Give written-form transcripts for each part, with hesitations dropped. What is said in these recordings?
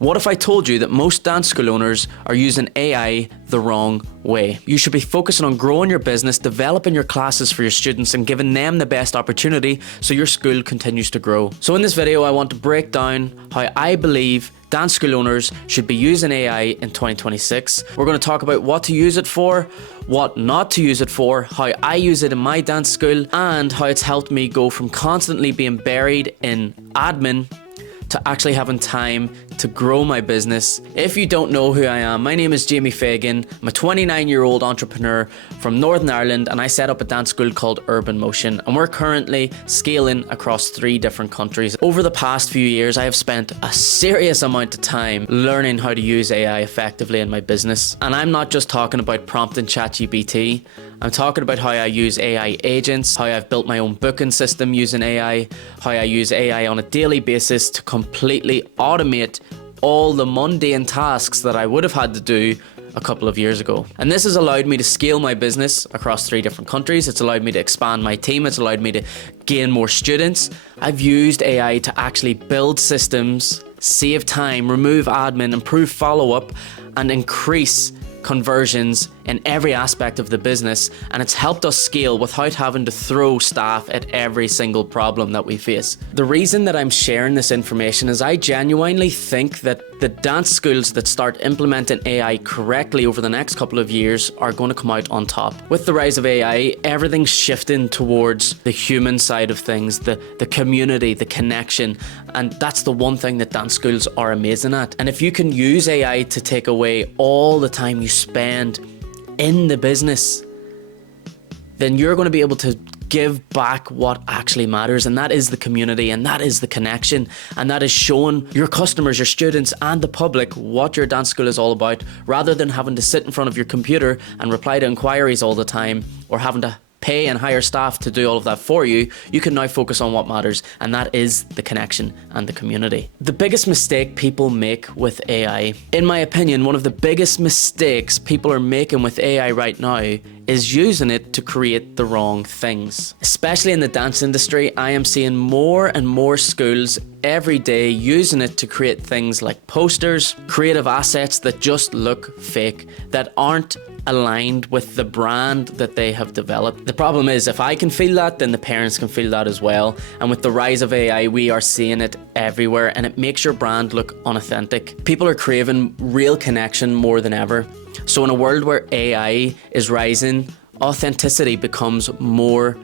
What if I told you that most dance school owners are using AI the wrong way? You should be focusing on growing your business, developing your classes for your students, and giving them the best opportunity so your school continues to grow. So in this video, I want to break down how I believe dance school owners should be using AI in 2026. We're going to talk about what to use it for, what not to use it for, how I use it in my dance school, and how it's helped me go from constantly being buried in admin to actually having time to grow my business. If you don't know who I am, my name is Jamie Fagan. I'm a 29-year-old entrepreneur from Northern Ireland, and I set up a dance school called Urban Motion, and we're currently scaling across 3 different countries. Over the past few years, I have spent a serious amount of time learning how to use AI effectively in my business. And I'm not just talking about prompting ChatGPT. I'm talking about how I use AI agents, how I've built my own booking system using AI, how I use AI on a daily basis to completely automate all the mundane tasks that I would have had to do a couple of years ago. And this has allowed me to scale my business across 3 different countries. It's allowed me to expand my team. It's allowed me to gain more students. I've used AI to actually build systems, save time, remove admin, improve follow-up, and increase conversions in every aspect of the business, and it's helped us scale without having to throw staff at every single problem that we face. The reason that I'm sharing this information is I genuinely think that the dance schools that start implementing AI correctly over the next couple of years are going to come out on top. With the rise of AI, everything's shifting towards the human side of things, the community, the connection, and that's the one thing that dance schools are amazing at. And if you can use AI to take away all the time you spend in the business, then you're going to be able to give back what actually matters, and that is the community, and that is the connection, and that is showing your customers, your students, and the public what your dance school is all about, rather than having to sit in front of your computer and reply to inquiries all the time, or having to pay and hire staff to do all of that for you. You can now focus on what matters, and that is the connection and the community. The biggest mistake people make with AI, in my opinion, one of the biggest mistakes people are making with AI right now is using it to create the wrong things. Especially in the dance industry, I am seeing more and more schools every day using it to create things like posters, creative assets that just look fake, that aren't aligned with the brand that they have developed. The problem is, if I can feel that, then the parents can feel that as well. And with the rise of AI, we are seeing it everywhere, and it makes your brand look unauthentic. People are craving real connection more than ever. So in a world where AI is rising, authenticity becomes more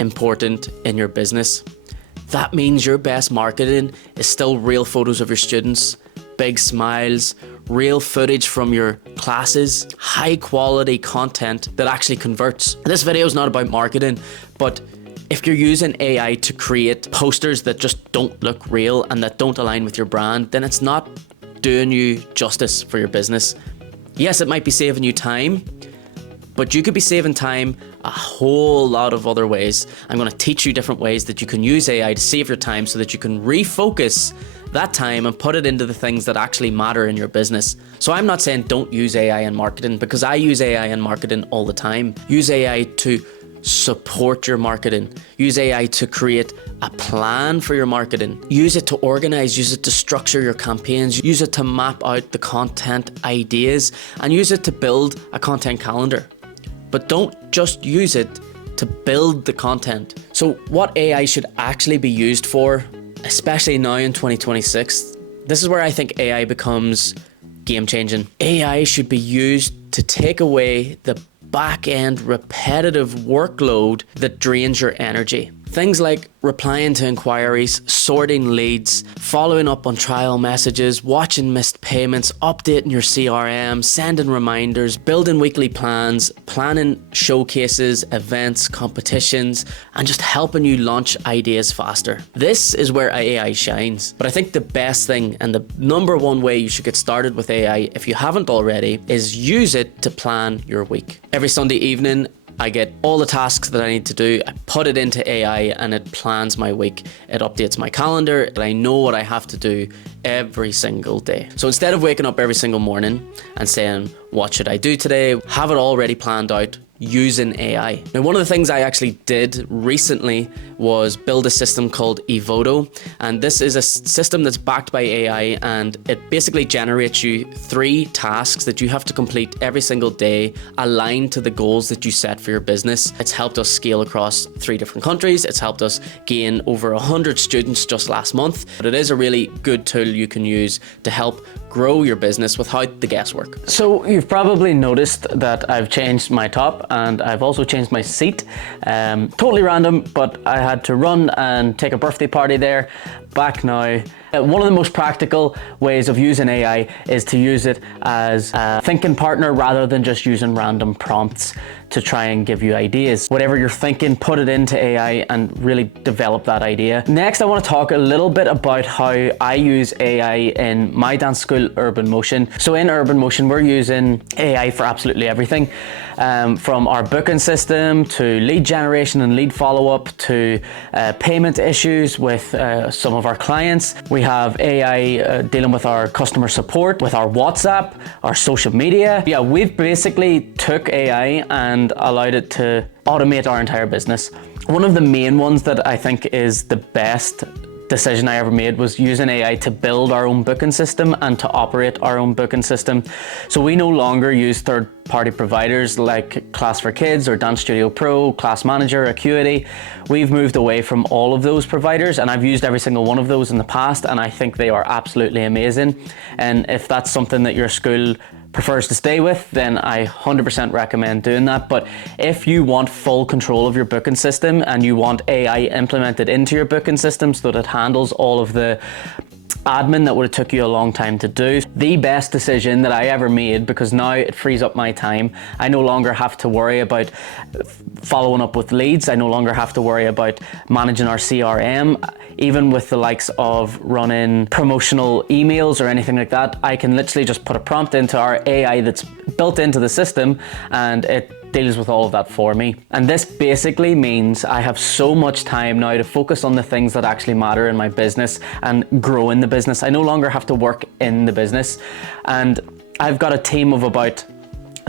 important in your business. That means your best marketing is still real photos of your students, big smiles, real footage from your classes, high quality content that actually converts. This video is not about marketing, but if you're using AI to create posters that just don't look real and that don't align with your brand, then it's not doing you justice for your business. Yes, it might be saving you time, but you could be saving time a whole lot of other ways. I'm going to teach you different ways that you can use AI to save your time so that you can refocus that time and put it into the things that actually matter in your business. So I'm not saying don't use AI in marketing, because I use AI in marketing all the time. Use AI to support your marketing. Use AI to create a plan for your marketing. Use it to organize, use it to structure your campaigns, use it to map out the content ideas, and use it to build a content calendar. But don't just use it to build the content. So what AI should actually be used for, especially now in 2026, this is where I think AI becomes game-changing. AI should be used to take away the back-end repetitive workload that drains your energy. Things like replying to inquiries, sorting leads, following up on trial messages, watching missed payments, updating your CRM, sending reminders, building weekly plans, planning showcases, events, competitions, and just helping you launch ideas faster. This is where AI shines. But I think the best thing and the number one way you should get started with AI, if you haven't already, is use it to plan your week. Every Sunday evening, I get all the tasks that I need to do, I put it into AI, and it plans my week. It updates my calendar, and I know what I have to do every single day. So instead of waking up every single morning and saying, what should I do today? Have it already planned out. using AI. Now, one of the things I actually did recently was build a system called Evoto, and this is a system that's backed by AI, and it basically generates you 3 tasks that you have to complete every single day aligned to the goals that you set for your business. It's helped us scale across 3 different countries. It's helped us gain over 100 students just last month, but it is a really good tool you can use to help grow your business without the guesswork. So you've probably noticed that I've changed my top and I've also changed my seat. Totally random, but I had to run and take a birthday party there. Back now. One of the most practical ways of using AI is to use it as a thinking partner rather than just using random prompts to try and give you ideas. Whatever you're thinking, put it into AI and really develop that idea. Next, I want to talk a little bit about how I use AI in my dance school, Urban Motion. So in Urban Motion, we're using AI for absolutely everything. From our booking system to lead generation and lead follow-up to payment issues with some of our clients. We have AI dealing with our customer support, with our WhatsApp, our social media. Yeah, we've basically took AI and allowed it to automate our entire business. One of the main ones that I think is the best decision I ever made was using AI to build our own booking system and to operate our own booking system. So we no longer use third-party providers like Class for Kids or Dance Studio Pro, Class Manager, Acuity. We've moved away from all of those providers, and I've used every single one of those in the past, and I think they are absolutely amazing. And if that's something that your school prefers to stay with, then I 100% recommend doing that. But if you want full control of your booking system and you want AI implemented into your booking system so that it handles all of the admin that would have took you a long time to do, the best decision that I ever made, because now it frees up my time. I no longer have to worry about following up with leads. I no longer have to worry about managing our CRM. Even with the likes of running promotional emails or anything like that, I can literally just put a prompt into our AI that's built into the system and it deals with all of that for me. And this basically means I have so much time now to focus on the things that actually matter in my business and grow in the business. I no longer have to work in the business, and I've got a team of about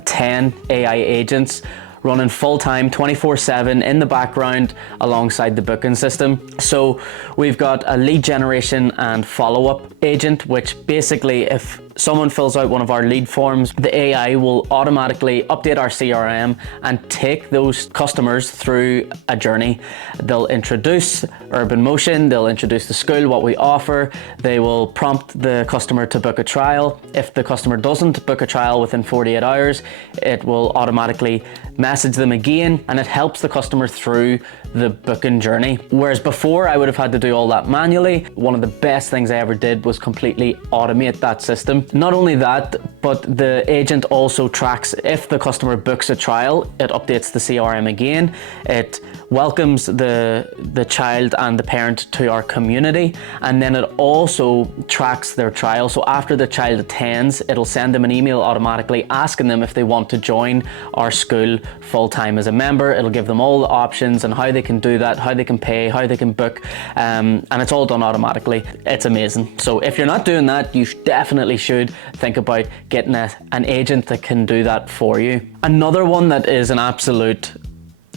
10 AI agents running full-time 24/7 in the background alongside the booking system. So we've got a lead generation and follow-up agent, which basically if someone fills out one of our lead forms, the AI will automatically update our CRM and take those customers through a journey. They'll introduce Urban Motion, they'll introduce the school, what we offer, they will prompt the customer to book a trial. If the customer doesn't book a trial within 48 hours, it will automatically message them again, and it helps the customer through the booking journey. Whereas before I would have had to do all that manually. One of the best things I ever did was completely automate that system. Not only that, but the agent also tracks if the customer books a trial, it updates the CRM again. It welcomes the child and the parent to our community, and then it also tracks their trial. So after the child attends, it'll send them an email automatically asking them if they want to join our school full-time as a member. It'll give them all the options and how they can do that, how they can pay, how they can book, and it's all done automatically. It's amazing. So if you're not doing that, you definitely should think about getting an agent that can do that for you. Another one that is an absolute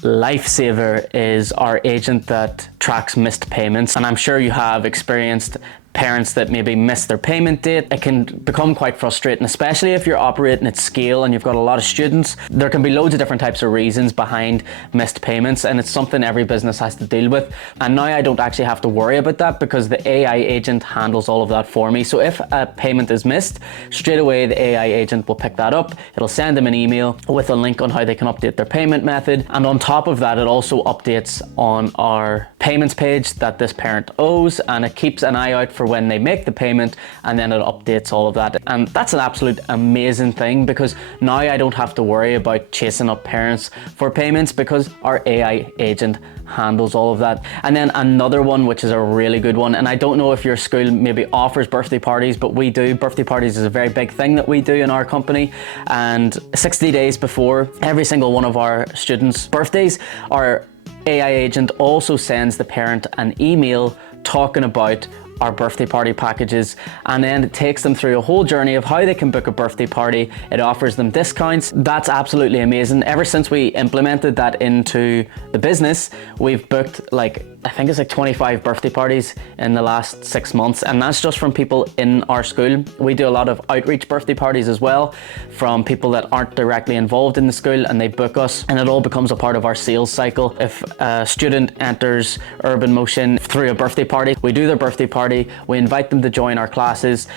lifesaver is our agent that tracks missed payments, and I'm sure you have experienced parents that maybe miss their payment date. It can become quite frustrating, especially if you're operating at scale and you've got a lot of students. There can be loads of different types of reasons behind missed payments, and it's something every business has to deal with. And now I don't actually have to worry about that because the AI agent handles all of that for me. So if a payment is missed, straight away the AI agent will pick that up. It'll send them an email with a link on how they can update their payment method. And on top of that, it also updates on our payments page that this parent owes, and it keeps an eye out for when they make the payment, and then it updates all of that. And that's an absolute amazing thing, because now I don't have to worry about chasing up parents for payments because our AI agent handles all of that. And then another one, which is a really good one, and I don't know if your school maybe offers birthday parties, but we do. Birthday parties is a very big thing that we do in our company, and 60 days before every single one of our students' birthdays, our AI agent also sends the parent an email talking about our birthday party packages, and then it takes them through a whole journey of how they can book a birthday party. It offers them discounts. That's absolutely amazing. Ever since we implemented that into the business, we've booked I think it's 25 birthday parties in the last 6 months, and that's just from people in our school. We do a lot of outreach birthday parties as well, from people that aren't directly involved in the school, and they book us, and it all becomes a part of our sales cycle. If a student enters Urban Motion through a birthday party, we do their birthday party, we invite them to join our classes.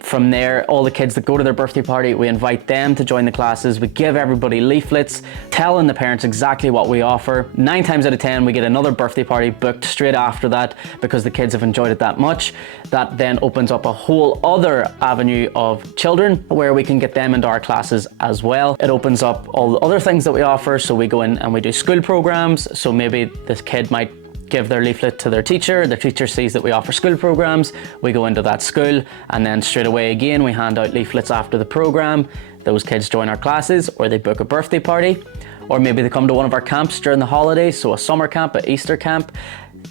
From there, all the kids that go to their birthday party, we invite them to join the classes. We give everybody leaflets telling the parents exactly what we offer. 9 times out of 10, we get another birthday party booked straight after that because the kids have enjoyed it that much. That then opens up a whole other avenue of children where we can get them into our classes as well. It opens up all the other things that we offer. So we go in and we do school programs. So maybe this kid might give their leaflet to their teacher sees that we offer school programs, we go into that school, and then straight away again we hand out leaflets after the program. Those kids join our classes, or they book a birthday party, or maybe they come to one of our camps during the holidays, so a summer camp, an Easter camp.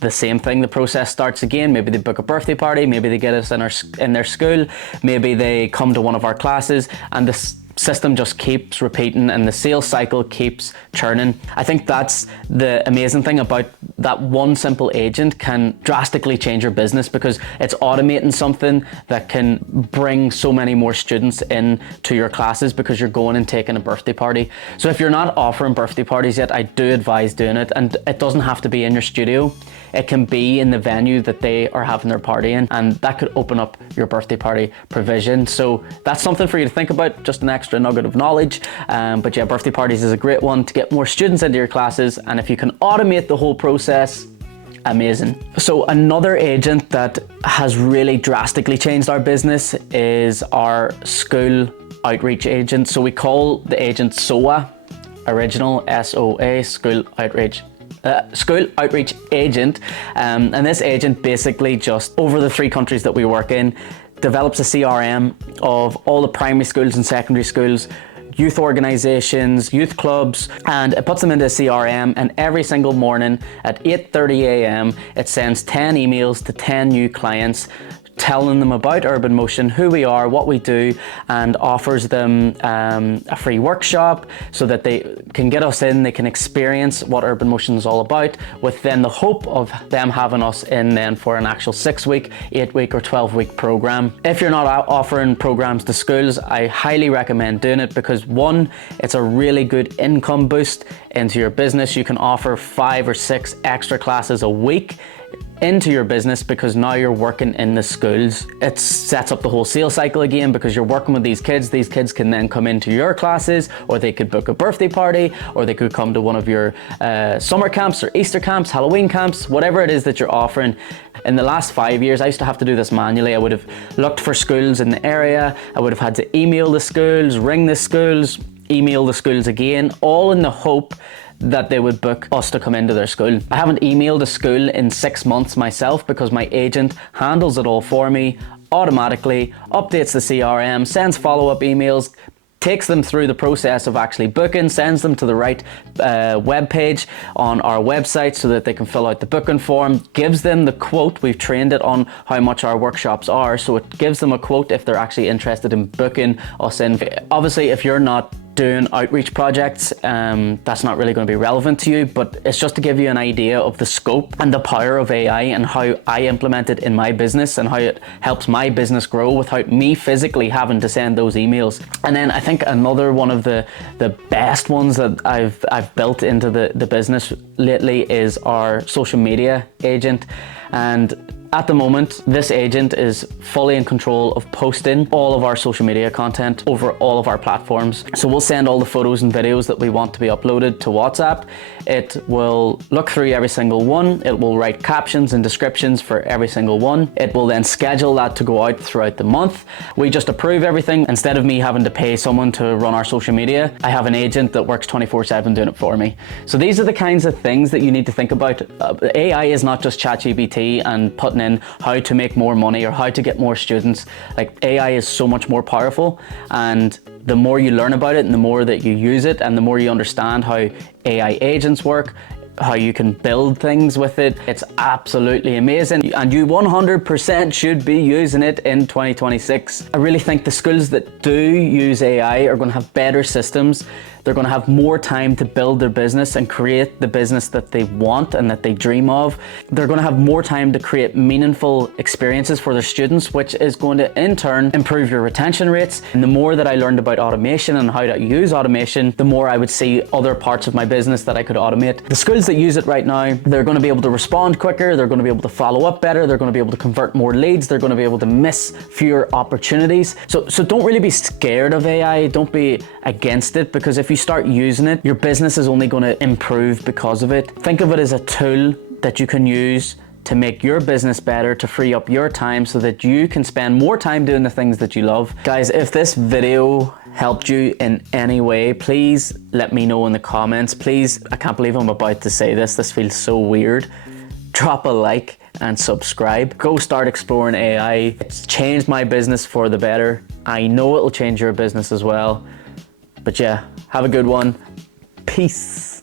The same thing, the process starts again. Maybe they book a birthday party, maybe they get us in their school, maybe they come to one of our classes, and this system just keeps repeating and the sales cycle keeps churning. I think that's the amazing thing about that. One simple agent can drastically change your business because it's automating something that can bring so many more students in to your classes because you're going and taking a birthday party. So if you're not offering birthday parties yet, I do advise doing it, and it doesn't have to be in your studio. It can be in the venue that they are having their party in, and that could open up your birthday party provision. So that's something for you to think about, just an extra nugget of knowledge. But yeah, birthday parties is a great one to get more students into your classes, and if you can automate the whole process, amazing. So another agent that has really drastically changed our business is our school outreach agent. So we call the agent SOA, original SOA, school outreach agent, and this agent basically just, over the 3 countries that we work in, develops a CRM of all the primary schools and secondary schools, youth organizations, youth clubs, and it puts them into a CRM, and every single morning at 8:30 a.m. it sends 10 emails to 10 new clients telling them about Urban Motion, who we are, what we do, and offers them a free workshop so that they can get us in, they can experience what Urban Motion is all about, with then the hope of them having us in then for an actual 6-week, 8-week or 12-week program. If you're not offering programs to schools, I highly recommend doing it because, one, it's a really good income boost into your business. You can offer 5 or 6 extra classes a week into your business because now you're working in the schools. It sets up the whole sales cycle again because you're working with these kids. These kids can then come into your classes, or they could book a birthday party, or they could come to one of your summer camps or Easter camps, Halloween camps, whatever it is that you're offering. In the last 5 years, I used to have to do this manually. I would have looked for schools in the area. I would have had to email the schools, ring the schools, email the schools again, all in the hope that they would book us to come into their school. I haven't emailed a school in 6 months myself because my agent handles it all for me automatically, updates the CRM, sends follow-up emails, takes them through the process of actually booking, sends them to the right web page on our website so that they can fill out the booking form, gives them the quote. We've trained it on how much our workshops are, so it gives them a quote if they're actually interested in booking us in. Obviously, if you're not doing outreach projects, that's not really going to be relevant to you, but it's just to give you an idea of the scope and the power of AI and how I implement it in my business and how it helps my business grow without me physically having to send those emails. And then I think another one of the best ones that I've built into the business lately is our social media agent. And at the moment, this agent is fully in control of posting all of our social media content over all of our platforms. So we'll send all the photos and videos that we want to be uploaded to WhatsApp. It will look through every single one. It will write captions and descriptions for every single one. It will then schedule that to go out throughout the month. We just approve everything. Instead of me having to pay someone to run our social media, I have an agent that works 24/7 doing it for me. So these are the kinds of things that you need to think about. AI is not just ChatGPT and putting in how to make more money or how to get more students. Like, AI is so much more powerful, and the more you learn about it and the more that you use it and the more you understand how AI agents work, how you can build things with it. It's absolutely amazing, and you 100% should be using it in 2026. I really think the schools that do use AI are going to have better systems. They're going to have more time to build their business and create the business that they want and that they dream of. They're going to have more time to create meaningful experiences for their students, which is going to in turn improve your retention rates. And the more that I learned about automation and how to use automation, the more I would see other parts of my business that I could automate. The schools that use it right now, they're going to be able to respond quicker, they're going to be able to follow up better, they're going to be able to convert more leads, they're going to be able to miss fewer opportunities. So don't really be scared of AI, don't be against it, because if you start using it, your business is only going to improve because of it. Think of it as a tool that you can use to make your business better, to free up your time so that you can spend more time doing the things that you love. Guys, if this video helped you in any way, please let me know in the comments. Please, I can't believe I'm about to say this. This feels so weird. Drop a like and subscribe. Go start exploring AI. It's changed my business for the better. I know it'll change your business as well. But yeah, have a good one. Peace.